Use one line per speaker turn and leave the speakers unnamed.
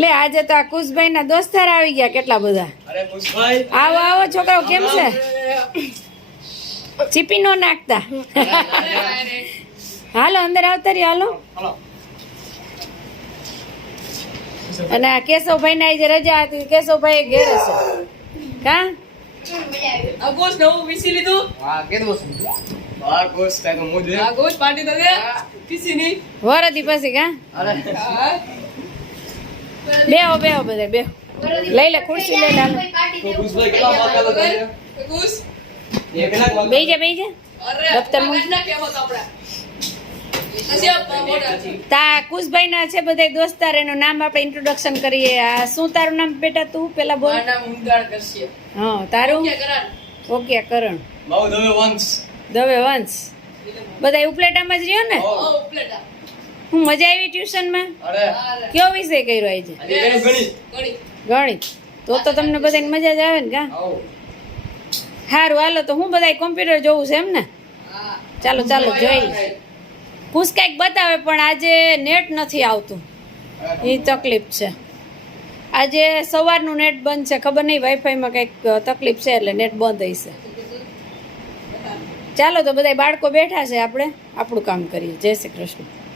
લે આજે તો આ કુશભાઈ ના દોસ્તાર આવી ગયા કેટલા બધા? આવો આવો છોકરાઓ કેમ છે? ચીપી નો નાખતા. હાલો અંદર આવતા રહી હાલો.
હાલો.
અને આ કેશવભાઈ ને આજે રજા હતી કેશવભાઈ ઘેર છે. કા?
અગોસ નવું વિસી લીધું?
હા કેવું
વરદી પછી કા?
અરે.
બેહો બેહો બધા બેહો. લઈ લે ખુરશી લઈ લે હાલો.
તો પુષ્પભાઈ કેટલા વાગ્યા લગાવ્યા?
અગોસ
એ કેટલાક વાગ્યા?
જા બેહી જા.
અરે
દફતરમાં.
પગાર ના કેવો તો
કુશભાઈ ના છે બધા દોસ્તાર એનું નામ આપણે ઇન્ટ્રોડક્શન કરીએ. આ શું તારું નામ બેટા તું? પેલા બોલ. હા તારું? ઓકે કરણ.
દવે વંશ.
દવે વંશ. બધા ઉપલેટામાં જ રહ્યો ને?
ઉપલેટા.
હું મજા આવી ટ્યુશનમાં? કયો વિષય કર્યો આજે?
ગણિત. ગણિત.
તો તો તમને બધાને મજા જ આવે ને કા?
હારું
સારું હાલો તો હું બધાય કોમ્પ્યુટર જોવું છે એમ ને? ચાલો ચાલો જોઈ. પૂછ કાંઈક બતાવે પણ આજે નેટ નથી આવતું. એ તકલીફ છે. આજે સવારનું નેટ બંધ છે ખબર નહીં વાઈફાઈમાં કંઈક તકલીફ છે એટલે નેટ બંધ હશે ચાલો તો બધા બાળકો બેઠા છે આપણે આપણું કામ કરીએ. જય શ્રી કૃષ્ણ.